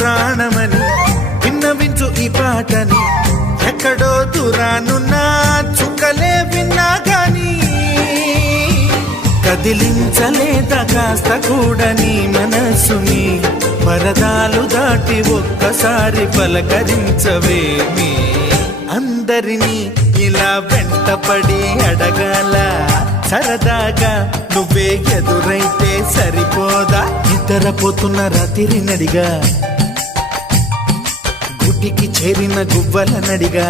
ప్రాణమని విన్నవించు ఈ పాటని. ఎక్కడో దూరానున్నా చుక్కలే విన్నా గాని కదిలించలేద కాస్త కూడా నీ మనసుని. పరదాలు దాటి ఒక్కసారి పలకరించవేమి? అందరినీ ఇలా వెంటపడి అడగాల. సరదాగా నువ్వే ఎదురైతే సరిపోదా? నిద్రపోతున్న రాత్రి నడిగా గుటికి చేరిన గువ్వల నడిగా